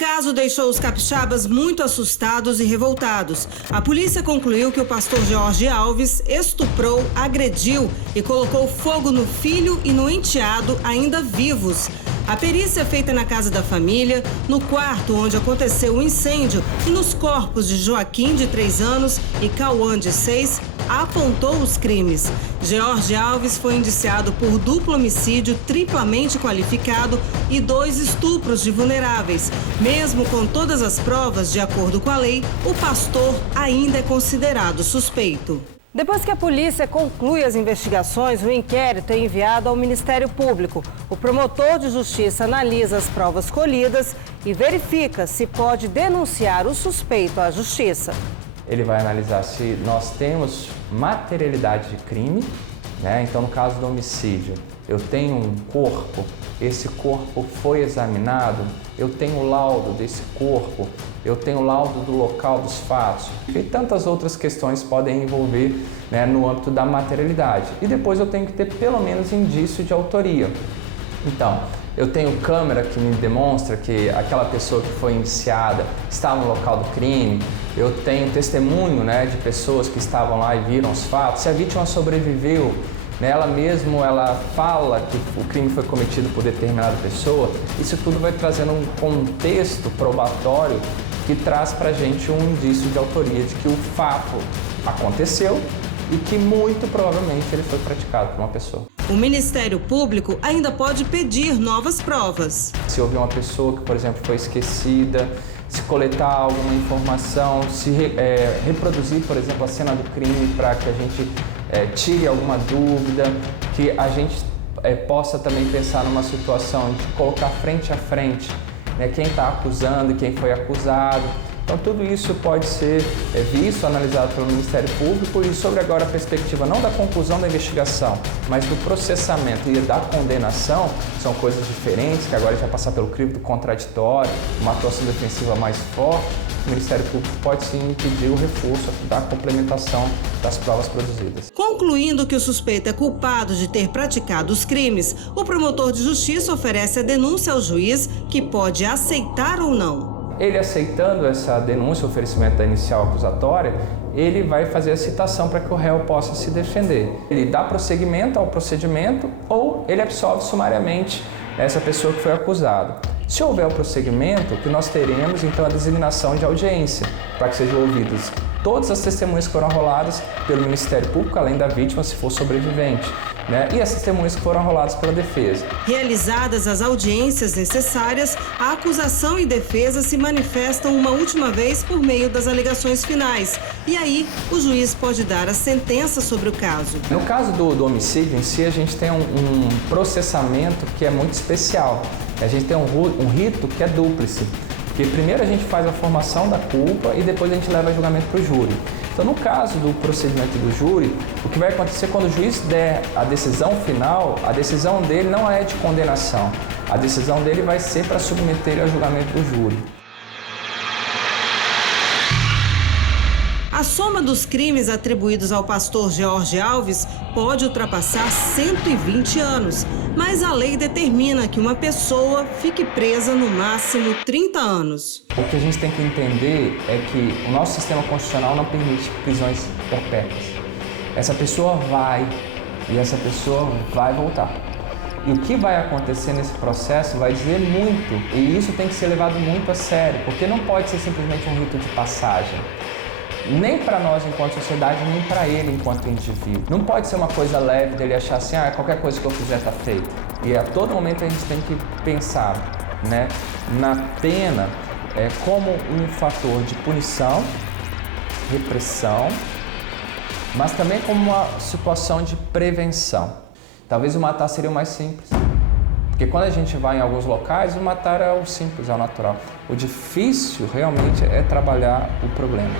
caso deixou os capixabas muito assustados e revoltados. A polícia concluiu que o pastor Jorge Alves estuprou, agrediu e colocou fogo no filho e no enteado ainda vivos. A perícia feita na casa da família, no quarto onde aconteceu o incêndio e nos corpos de Joaquim, de 3 anos, e Cauã, de 6, apontou os crimes. Jorge Alves foi indiciado por duplo homicídio triplamente qualificado e 2 estupros de vulneráveis. Mesmo com todas as provas, de acordo com a lei, o pastor ainda é considerado suspeito. Depois que a polícia conclui as investigações, o inquérito é enviado ao Ministério Público. O promotor de justiça analisa as provas colhidas e verifica se pode denunciar o suspeito à justiça. Ele vai analisar se nós temos materialidade de crime, né? Então, no caso do homicídio, eu tenho um corpo, esse corpo foi examinado, eu tenho o laudo desse corpo, eu tenho o laudo do local dos fatos e tantas outras questões podem envolver, né, no âmbito da materialidade. E depois eu tenho que ter pelo menos indício de autoria. Então, eu tenho câmera que me demonstra que aquela pessoa que foi indiciada está no local do crime, eu tenho testemunho, né, de pessoas que estavam lá e viram os fatos. Se a vítima sobreviveu, ela mesmo fala que o crime foi cometido por determinada pessoa, isso tudo vai trazendo um contexto probatório que traz para a gente um indício de autoria de que o fato aconteceu e que muito provavelmente ele foi praticado por uma pessoa. O Ministério Público ainda pode pedir novas provas. Se houver uma pessoa que, por exemplo, foi esquecida, se coletar alguma informação, se reproduzir, por exemplo, a cena do crime para que a gente tire alguma dúvida, que a gente possa também pensar numa situação de colocar frente a frente, né, quem está acusando e quem foi acusado. Então tudo isso pode ser visto, analisado pelo Ministério Público e sobre agora a perspectiva não da conclusão da investigação, mas do processamento e da condenação, são coisas diferentes, que agora já passar pelo crivo do contraditório, uma atuação defensiva mais forte, o Ministério Público pode sim pedir o reforço da complementação das provas produzidas. Concluindo que o suspeito é culpado de ter praticado os crimes, o promotor de justiça oferece a denúncia ao juiz, que pode aceitar ou não. Ele aceitando essa denúncia, o oferecimento da inicial acusatória, ele vai fazer a citação para que o réu possa se defender. Ele dá prosseguimento ao procedimento ou ele absolve sumariamente essa pessoa que foi acusada. Se houver o prosseguimento, o que nós teremos, então, a designação de audiência, para que sejam ouvidas todas as testemunhas que foram arroladas pelo Ministério Público, além da vítima, se for sobrevivente, né? E as testemunhas que foram arroladas pela defesa. Realizadas as audiências necessárias, a acusação e defesa se manifestam uma última vez por meio das alegações finais. E aí, o juiz pode dar a sentença sobre o caso. No caso do homicídio em si, a gente tem um processamento que é muito especial. A gente tem um rito que é dúplice. Porque primeiro a gente faz a formação da culpa e depois a gente leva a julgamento para o júri. Então, no caso do procedimento do júri, o que vai acontecer quando o juiz der a decisão final, a decisão dele não é de condenação. A decisão dele vai ser para submeter ele ao julgamento do júri. A soma dos crimes atribuídos ao pastor Jorge Alves pode ultrapassar 120 anos, mas a lei determina que uma pessoa fique presa no máximo 30 anos. O que a gente tem que entender é que o nosso sistema constitucional não permite prisões perpétuas. Essa pessoa vai e essa pessoa vai voltar. E o que vai acontecer nesse processo vai dizer muito, e isso tem que ser levado muito a sério, porque não pode ser simplesmente um rito de passagem. Nem para nós enquanto sociedade, nem para ele enquanto indivíduo. Não pode ser uma coisa leve dele achar assim, qualquer coisa que eu fizer está feito. E a todo momento a gente tem que pensar, né, na pena como um fator de punição, repressão, mas também como uma situação de prevenção. Talvez o matar seria o mais simples. Porque quando a gente vai em alguns locais, o matar é o simples, é o natural. O difícil realmente é trabalhar o problema.